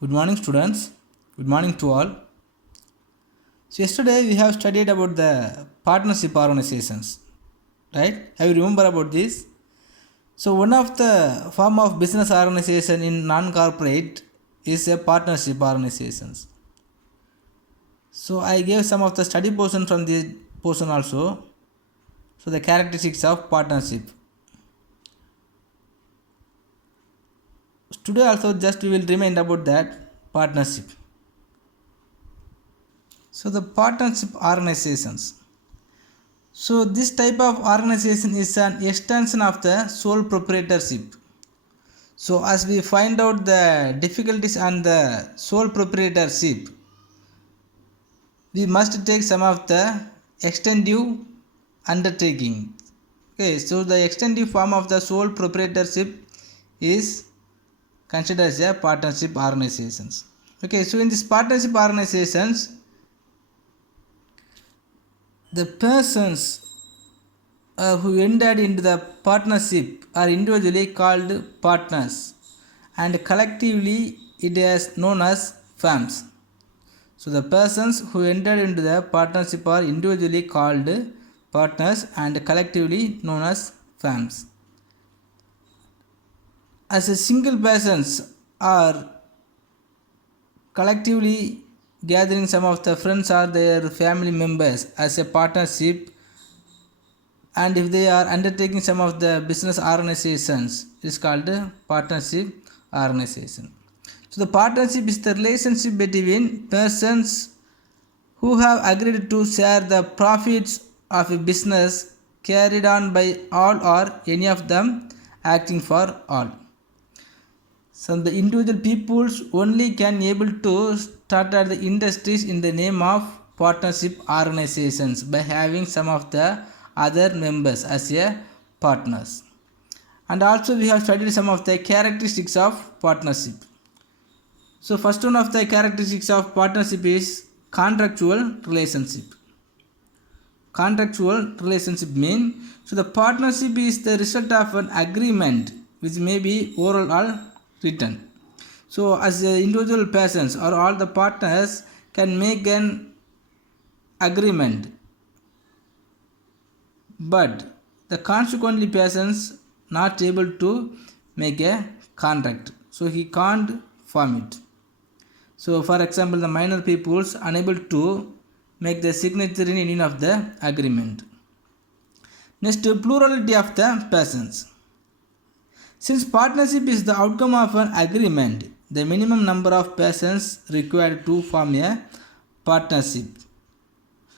Good morning, students. Good morning to all. So, yesterday we have studied about the partnership organizations, right? Have you remember about this? So, one of the form of business organization in non-corporate is a partnership organizations. So, I gave some of the study portion from this portion also. So, the characteristics of partnership. Today also just we will remind about that partnership. So, the partnership organizations. So this type of organization is an extension of the sole proprietorship. So as we find out the difficulties on the sole proprietorship, we must take some of the extensive undertaking. Okay, so the extensive form of the sole proprietorship is considered as a partnership organizations. Okay, so in this partnership organizations, the persons who entered into the partnership are individually called partners and collectively it is known as firms. So the persons who entered into the partnership are individually called partners and collectively known as firms. As a single persons are collectively gathering some of the friends or their family members as a partnership, and if they are undertaking some of the business organizations, it is called a partnership organization. So the partnership is the relationship between persons who have agreed to share the profits of a business carried on by all or any of them acting for all. So the individual peoples only can able to start at the industries in the name of partnership organizations by having some of the other members as a partners. And also we have studied some of the characteristics of partnership. So first one of the characteristics of partnership is contractual relationship. Contractual relationship mean, so the partnership is the result of an agreement which may be oral or written. So as the individual persons or all the partners can make an agreement, but the consequently persons not able to make a contract, so he can't form it. So for example, the minor peoples unable to make the signature in any of the agreement. Next, plurality of the persons. Since partnership is the outcome of an agreement, the minimum number of persons required to form a partnership.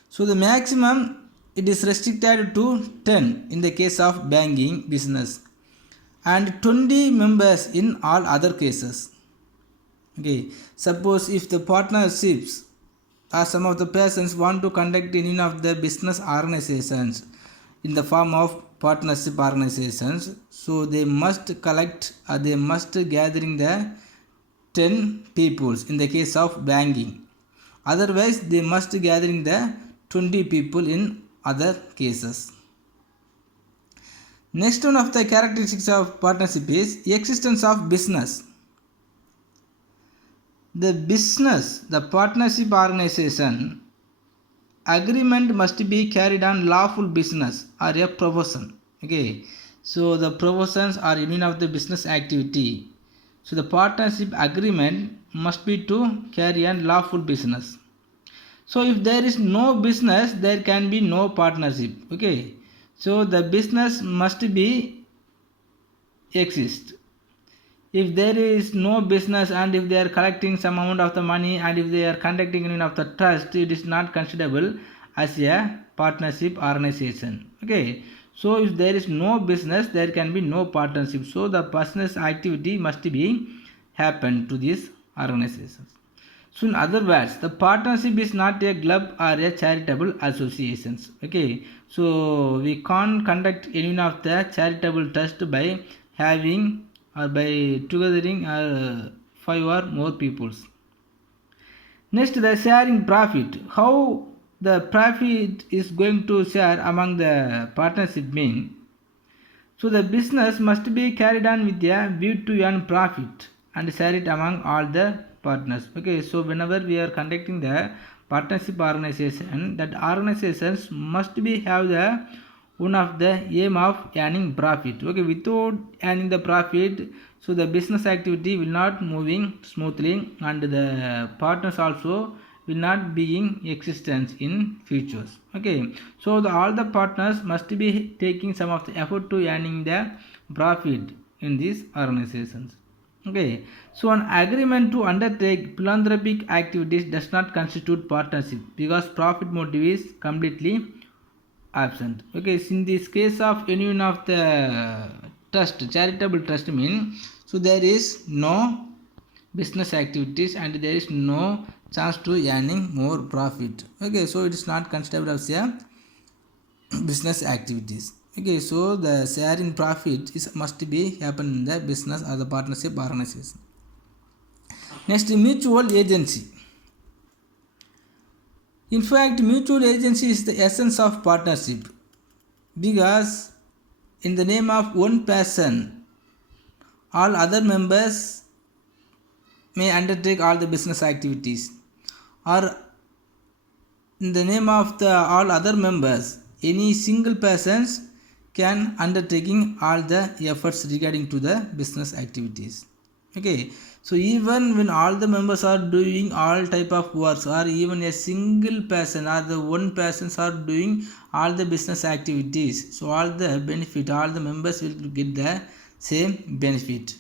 So the maximum it is restricted to 10 in the case of banking business and 20 members in all other cases. Okay, suppose if the partnerships or some of the persons want to conduct any of the business organizations in the form of partnership organizations, so they must collect or they must gathering the 10 peoples in the case of banking. Otherwise, they must gathering the 20 people in other cases. Next one of the characteristics of partnership is existence of business. The partnership organization agreement must be carried on lawful business or a profession. Okay, so the professions are union of the business activity. So the partnership agreement must be to carry on lawful business. So if there is no business, there can be no partnership. Okay, so the business must be exist. If there is no business and if they are collecting some amount of the money and if they are conducting any of the trust, it is not considerable as a partnership organization. Okay, so if there is no business, there can be no partnership. So the business activity must be happen to these organizations. So in other words, the partnership is not a club or a charitable associations. Okay, so we can't conduct any of the charitable trust by having or by togethering 5 or more peoples. Next, the sharing profit. How the profit is going to share among the partnership mean? So the business must be carried on with a view to earn profit and share it among all the partners. Okay, so whenever we are conducting the partnership organization, that organizations must be have the one of the aim of earning profit. Okay, without earning the profit, so the business activity will not moving smoothly, and the partners also will not be in existence in futures. Okay, so all the partners must be taking some of the effort to earning the profit in these organizations. Okay, so an agreement to undertake philanthropic activities does not constitute partnership because profit motive is completely absent. Okay, so in this case of any one of the trust, charitable trust mean, so there is no business activities and there is no chance to earning more profit. Okay, so it is not considered as a business activities. Okay, so the share in profit is must be happen in the business or the partnership organization. Next, mutual agency. In fact, mutual agency is the essence of partnership because in the name of one person, all other members may undertake all the business activities, or in the name of the all other members, any single persons can undertaking all the efforts regarding to the business activities. Okay, so even when all the members are doing all type of works, or even a single person or the one persons are doing all the business activities, so all the benefit, all the members will get the same benefit.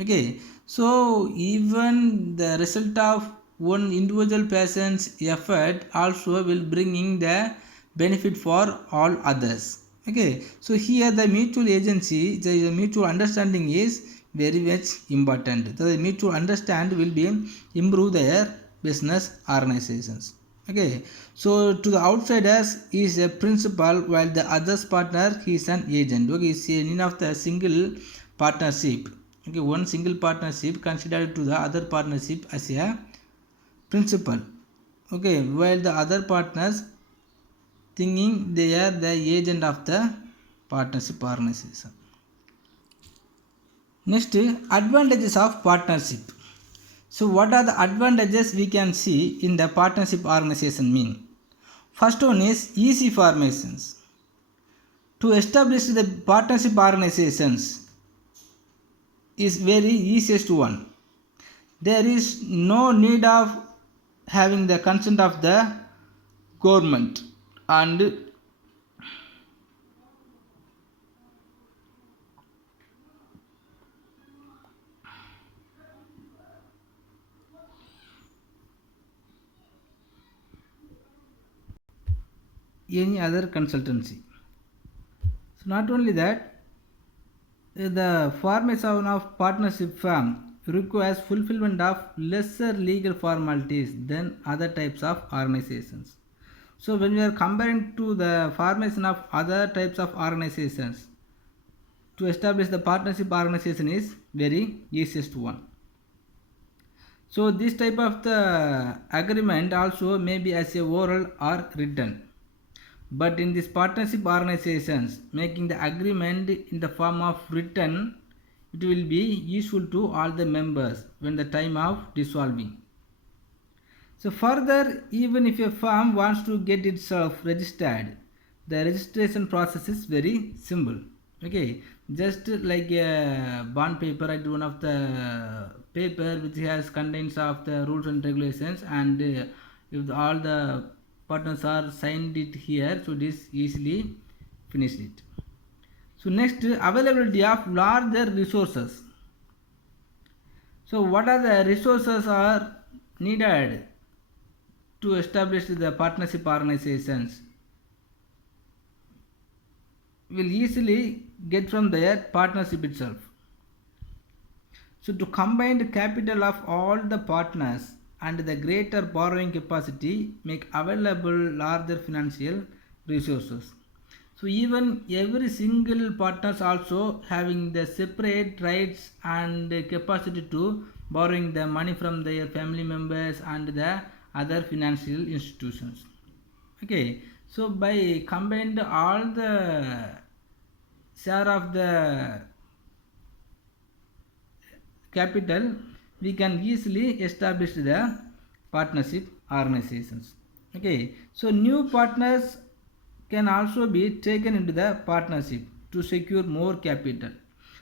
Okay, so even the result of one individual person's effort also will bringing the benefit for all others. Okay, so here the mutual agency, the mutual understanding is very much important. The mutual understand will be improve their business organizations. Okay, so to the outsiders is a principal while the others partner he is an agent. Okay, is in of the single partnership. Okay, one single partnership considered to the other partnership as a principal. Okay, while the other partners thinking they are the agent of the partnership organization. Next, advantages of partnership. So what are the advantages we can see in the partnership organization mean? First one is easy formations. To establish the partnership organizations is very easiest one. There is no need of having the consent of the government and any other consultancy. So not only that, the formation of partnership firm requires fulfillment of lesser legal formalities than other types of organizations. So when we are comparing to the formation of other types of organizations, to establish the partnership organization is very easiest one. So this type of the agreement also may be as a oral or written. But in these partnership organizations, making the agreement in the form of written, it will be useful to all the members when the time of dissolving. So further, even if a firm wants to get itself registered, the registration process is very simple. Okay, just like a bond paper, I do one of the paper which has contains of the rules and regulations, and if all the partners are signed it here, so this easily finished it. So next, availability of larger resources. So what are the resources are needed to establish the partnership organizations? Will easily get from their partnership itself. So to combine the capital of all the partners and the greater borrowing capacity make available larger financial resources. So even every single partners also having the separate rights and capacity to borrowing the money from their family members and the other financial institutions. Okay, so by combined all the share of the capital, we can easily establish the partnership organizations. Okay, so new partners can also be taken into the partnership to secure more capital.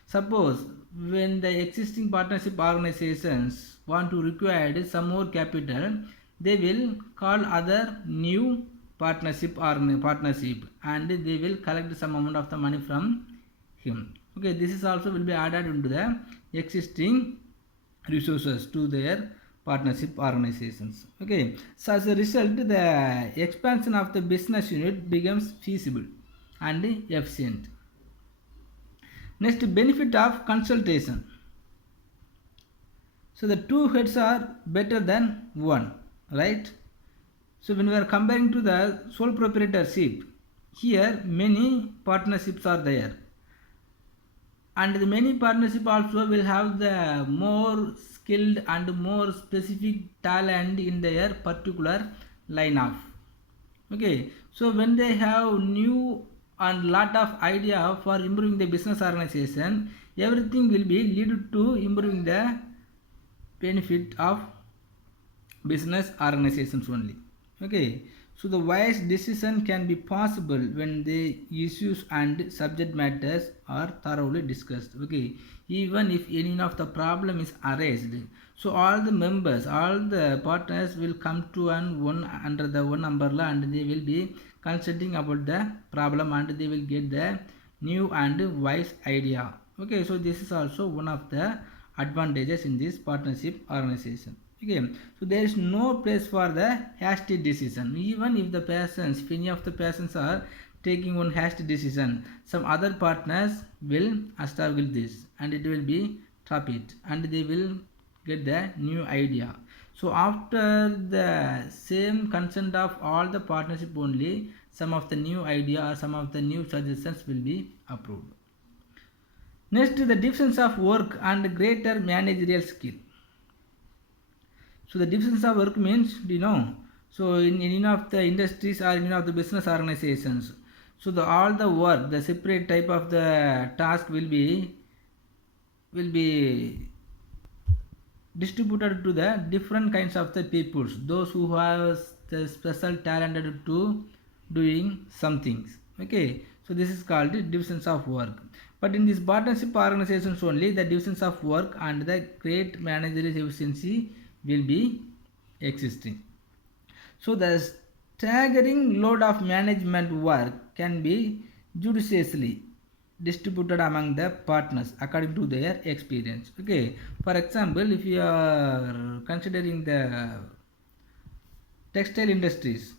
Suppose when the existing partnership organizations want to require some more capital, they will call other new partnership and they will collect some amount of the money from him. Okay, this is also will be added into the existing resources to their partnership organizations. Okay, so as a result, the expansion of the business unit becomes feasible and efficient. Next, benefit of consultation. So the two heads are better than one, right? So when we are comparing to the sole proprietorship, here many partnerships are there, and the many partnership also will have the more skilled and more specific talent in their particular line of. Okay, so when they have new and lot of idea for improving the business organization, everything will be lead to improving the benefit of business organizations only. Okay, so the wise decision can be possible when the issues and subject matters are thoroughly discussed. Okay, even if any of the problem is raised, so all the members, all the partners will come to one under the one umbrella and they will be consulting about the problem and they will get the new and wise idea. Okay, so this is also one of the advantages in this partnership organization. Okay, so there is no place for the hasty decision. Even if the persons, if any of the persons are taking one hasty decision, some other partners will establish this and it will be top it and they will get the new idea. So after the same consent of all the partnership only, some of the new idea or some of the new suggestions will be approved. Next, the difference of work and greater managerial skill. So the difference of work means, so in any of the industries or any of the business organizations, so all the work, the separate type of the task will be distributed to the different kinds of the peoples, those who have the special talent to doing some things. Okay, so this is called the divisions of work. But in these partnership organizations only, the divisions of work and the great managerial efficiency will be existing. So the staggering load of management work can be judiciously distributed among the partners according to their experience. Okay, for example, if you are considering the textile industries,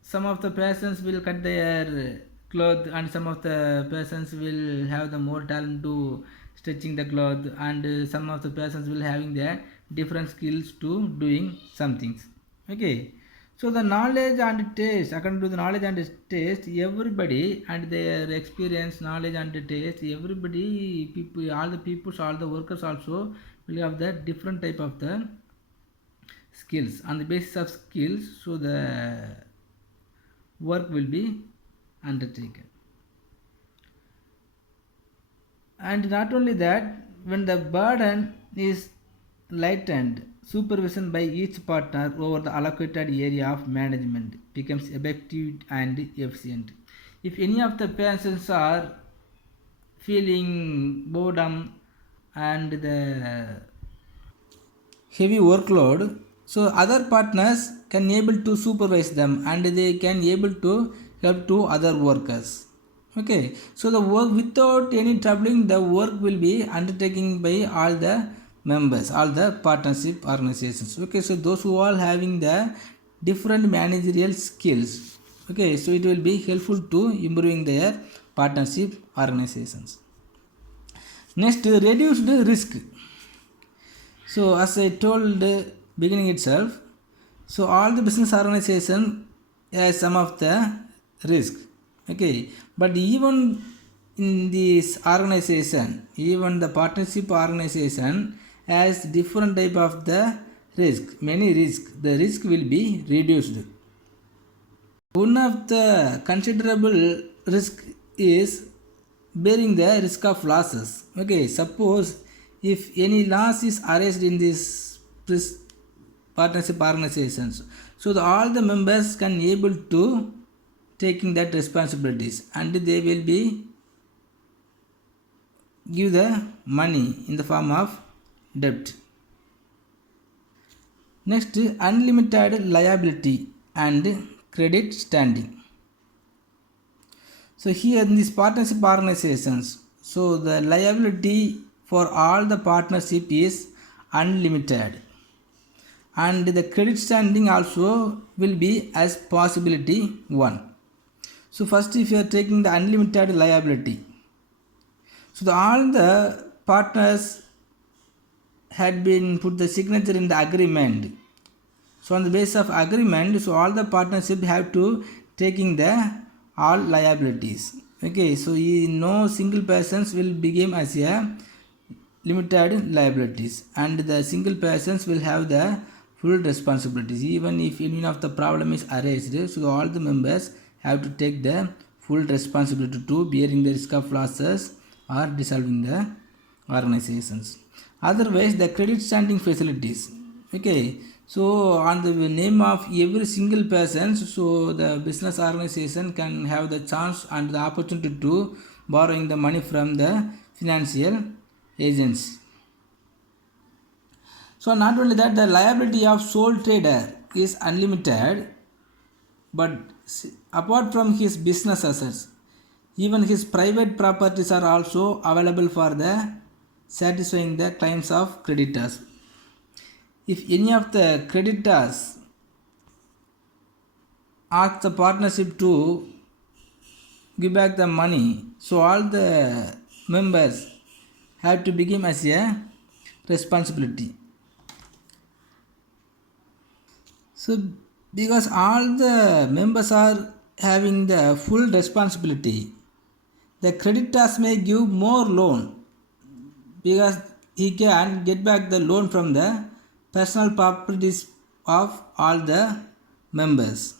some of the persons will cut their cloth and some of the persons will have the more talent to stitching the cloth and some of the persons will having the different skills to doing some things. Okay, so the knowledge and taste, according to the knowledge and taste, everybody and their experience, knowledge and taste, everybody, people, all the peoples, all the workers also will have the different type of the skills. On the basis of skills, so the work will be undertaken. And not only that, when the burden is lightened, supervision by each partner over the allocated area of management becomes effective and efficient. If any of the persons are feeling boredom and the heavy workload, so other partners can able to supervise them and they can able to help to other workers. Okay, so the work without any troubling, the work will be undertaken by all the members, all the partnership organizations. Okay, so those who are having the different managerial skills, okay, so it will be helpful to improving their partnership organizations. Next, reduced risk. So as I told beginning itself, so all the business organization has some of the risk. Okay, but even in this organization, even the partnership organization has different type of the risk, many risk. The risk will be reduced. One of the considerable risk is bearing the risk of losses. Okay, suppose if any loss is arised in this partnership organizations, so all the members can able to taking that responsibilities, and they will be give the money in the form of debt. Next, unlimited liability and credit standing. So here in these partnership organizations, so the liability for all the partnership is unlimited, and the credit standing also will be as possibility 1. So first, if you are taking the unlimited liability, so all the partners had been put the signature in the agreement. So on the basis of agreement, so all the partnership have to taking the all liabilities. Okay, so no single persons will become as a limited liabilities, and the single persons will have the full responsibilities. Even if any of the problem is arised, so all the members have to take the full responsibility to bearing the risk of losses or dissolving the organizations. Otherwise, the credit standing facilities. Okay, so on the name of every single person, so the business organization can have the chance and the opportunity to borrowing the money from the financial agents. So not only that, the liability of sole trader is unlimited, but apart from his business assets, even his private properties are also available for the satisfying the claims of creditors. If any of the creditors ask the partnership to give back the money, so all the members have to begin as a responsibility. So because all the members are having the full responsibility, the creditors may give more loan because he can get back the loan from the personal properties of all the members.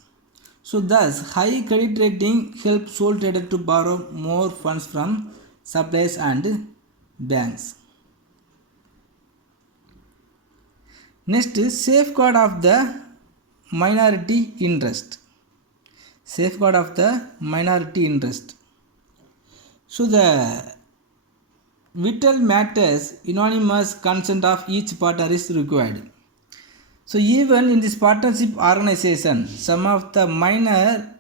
So thus, high credit rating helps sole trader to borrow more funds from suppliers and banks. Next is safeguard of the minority interest. Safeguard of the minority interest. So the vital matters unanimous consent of each partner is required. So even in this partnership organization, some of the minor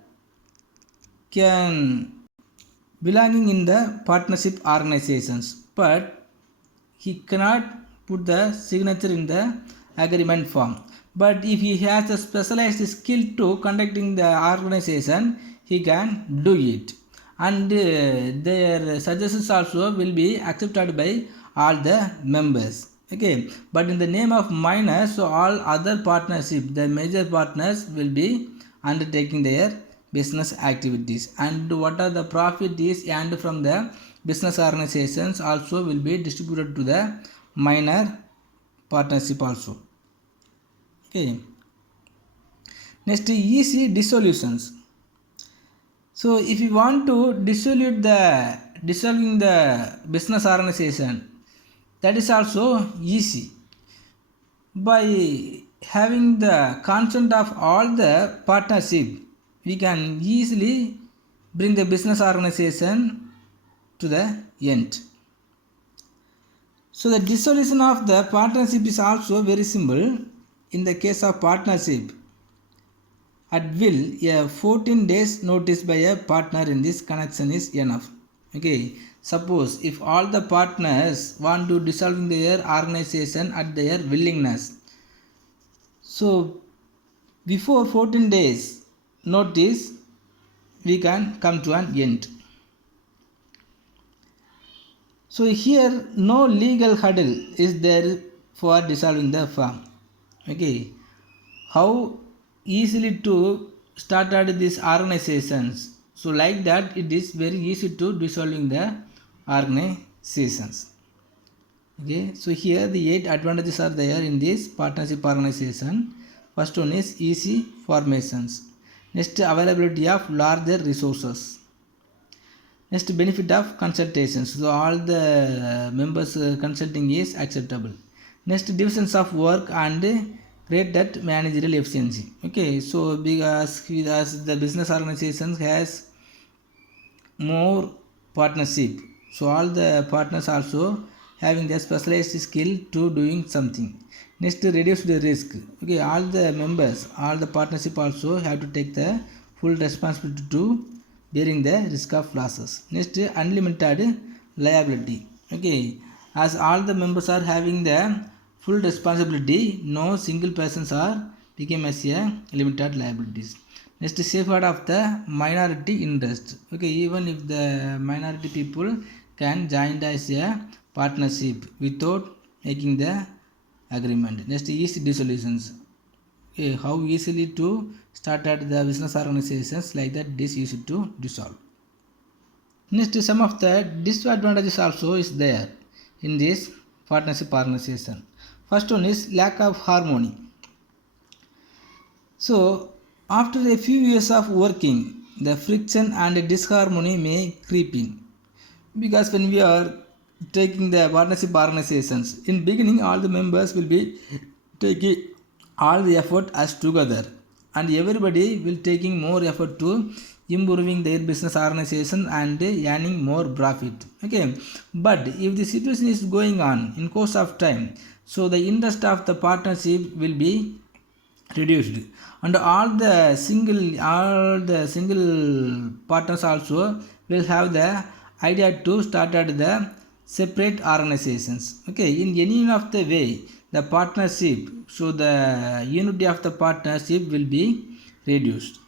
can belonging in the partnership organizations, but he cannot put the signature in the agreement form. But if he has a specialized skill to conducting the organization, he can do it, and their suggestions also will be accepted by all the members. Okay, but in the name of minors, so all other partnership, the major partners will be undertaking their business activities, and what are the profit is earned from the business organizations also will be distributed to the minor partnership also. Okay, next easy dissolutions. So if you want to dissolving the business organization, that is also easy by having the consent of all the partnership. We can easily bring the business organization to the end. So the dissolution of the partnership is also very simple. In the case of partnership, at will, a 14 days notice by a partner in this connection is enough. Okay, suppose if all the partners want to dissolve their organization at their willingness, so before 14 days notice we can come to an end. So here no legal hurdle is there for dissolving the firm. Okay, how easily to start out these organizations, so like that it is very easy to dissolving the organizations. Okay, so here the 8 advantages are there in this partnership organization. First one is easy formations. Next, availability of larger resources. Next, benefit of consultations. So all the members consulting is acceptable. Next, divisions of work and create that managerial efficiency. Okay, so because as the business organization has more partnership, so all the partners also having the specialized skill to doing something. Next, reduce the risk. Okay, all the members, all the partnership also have to take the full responsibility to bearing the risk of losses. Next, unlimited liability. Okay, as all the members are having the full responsibility, no single persons are become as a limited liabilities. Next, safeguard of the minority interest. Okay, even if the minority people can join as a partnership without making the agreement. Next, easy dissolutions. How easily to start at the business organizations like that this easy to dissolve. Next, some of the disadvantages also is there in this partnership organization. First one is lack of harmony. So after a few years of working, the friction and disharmony may creep in, because when we are taking the partnership organizations, in beginning all the members will be taking all the effort as together, and everybody will taking more effort to improving their business organization and earning more profit. Okay, but if the situation is going on in course of time, so the interest of the partnership will be reduced, and all the single partners also will have the idea to start at the separate organizations. Okay, in any of the way the partnership, so the unity of the partnership will be reduced.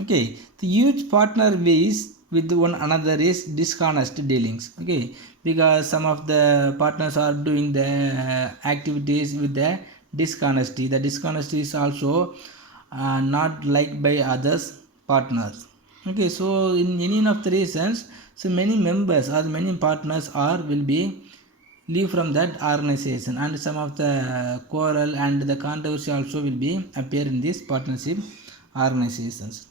Okay, the huge partner ways with one another is dishonest dealings. Okay, because some of the partners are doing the activities with the dishonesty. The dishonesty is also not liked by others partners. Okay, so in any of the reasons, so many members or many partners are will be leave from that organization, and some of the quarrel and the controversy also will be appear in these partnership organizations.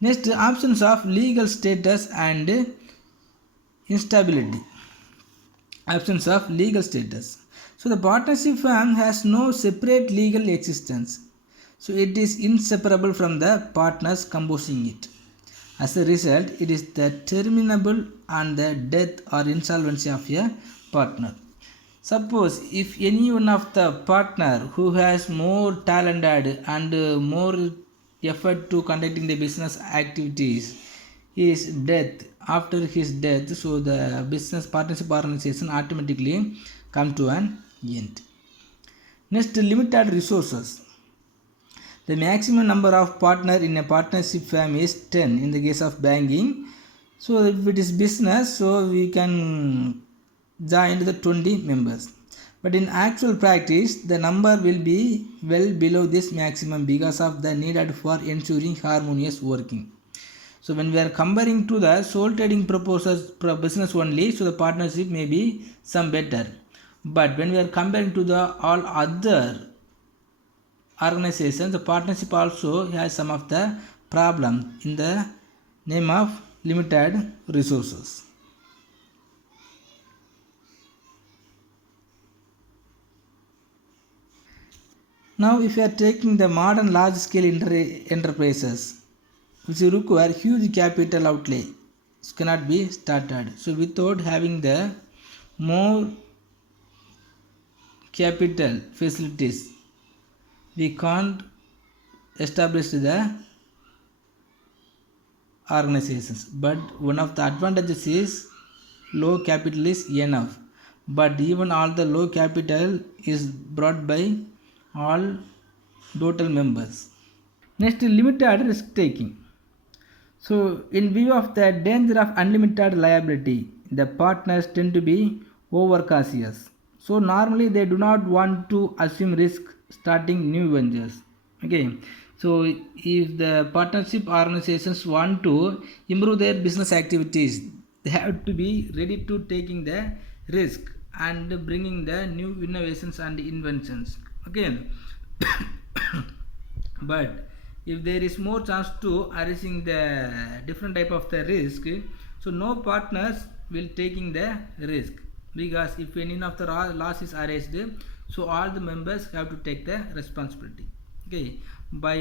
Next, absence of legal status and instability. Absence of legal status. So the partnership firm has no separate legal existence. So it is inseparable from the partners composing it. As a result, it is the terminable on the death or insolvency of a partner. Suppose if any one of the partner who has more talented and more effort to conducting the business activities is death, after his death, so the business partnership organization automatically come to an end. Next, limited resources. The maximum number of partner in a partnership firm is 10 in the case of banking. So if it is business, so we can join the 20 members. But in actual practice, the number will be well below this maximum because of the needed for ensuring harmonious working. So when we are comparing to the sole trading proposals business only, so the partnership may be some better. But when we are comparing to the all other organizations, the partnership also has some of the problem in the name of limited resources. Now if you are taking the modern large scale enterprises which require huge capital outlay, it cannot be started. So without having the more capital facilities, we can't establish the organizations. But one of the advantages is low capital is enough, but even all the low capital is brought by all total members. Next, limited risk taking. So in view of the danger of unlimited liability, the partners tend to be overcautious. So normally they do not want to assume risk starting new ventures. Okay. So if the partnership organizations want to improve their business activities, they have to be ready to taking the risk and bringing the new innovations and inventions. Okay. But if there is more chance to arising the different type of the risk, So no partners will taking the risk, because if any of the loss is arranged, so all the members have to take the responsibility. Okay, by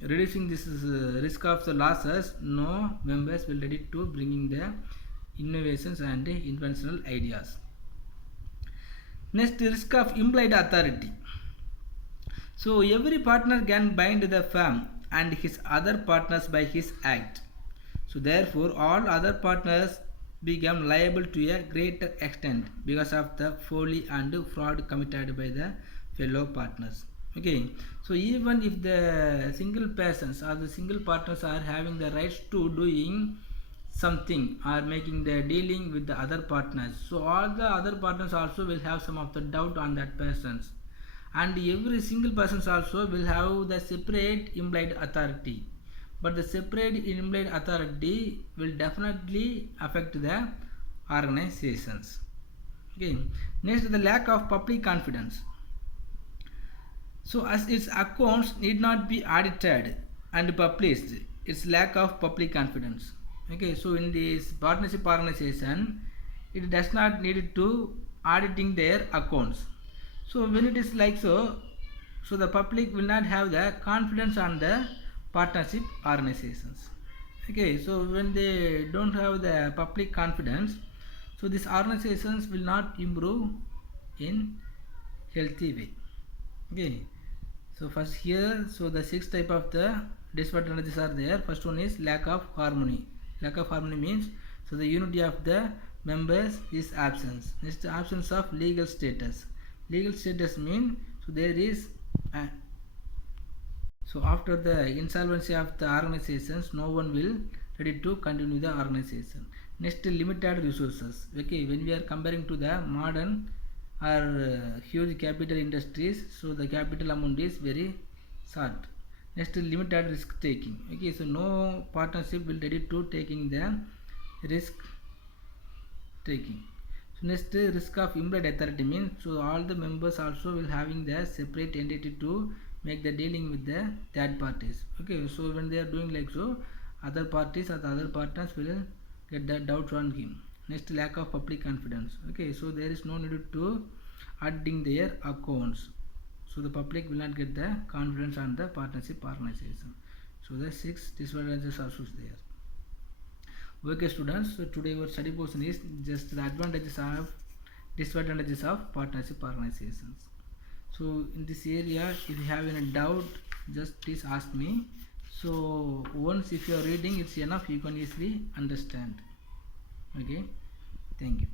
reducing this risk of the losses, no members will ready to bringing the innovations and inventional ideas. Next, risk of implied authority. So every partner can bind the firm and his other partners by his act. So therefore all other partners become liable to a greater extent because of the folly and fraud committed by the fellow partners. Okay, so even if the single persons or the single partners are having the rights to doing something or making the dealing with the other partners, so all the other partners also will have some of the doubt on that persons, and every single persons also will have the separate implied authority, but the separate implied authority will definitely affect the organizations. Okay, next, the lack of public confidence. So as its accounts need not be audited and published, its lack of public confidence. Okay, so in this partnership organization, it does not need to auditing their accounts. So when it is like so, so the public will not have the confidence on the partnership organizations. Okay, so when they don't have the public confidence, so these organizations will not improve in healthy way. Okay, so first here, so the 6 type of the disadvantages are there. First one is lack of harmony. Lack of harmony means, so the unity of the members is absence. Next, absence of legal status. Legal status means, so there is so after the insolvency of the organizations, no one will ready to continue the organization. Next, limited resources. Okay, when we are comparing to the modern or huge capital industries, so the capital amount is very short. Next, limited risk taking. Okay, so no partnership will ready to taking the risk taking. So next, risk of implied authority means, so all the members also will having the separate entity to make the dealing with the third parties. Okay, so when they are doing like so, other parties or the other partners will get the doubts on him. Next, lack of public confidence. Okay, so there is no need to auditing their accounts, so the public will not get the confidence on the partnership organization. So the 6 disadvantages are also there. Okay students, so today our study portion is just the advantages of disadvantages of partnership organizations. So in this area, if you have any doubt, just please ask me. So once if you are reading, it's enough, you can easily understand. Okay, thank you.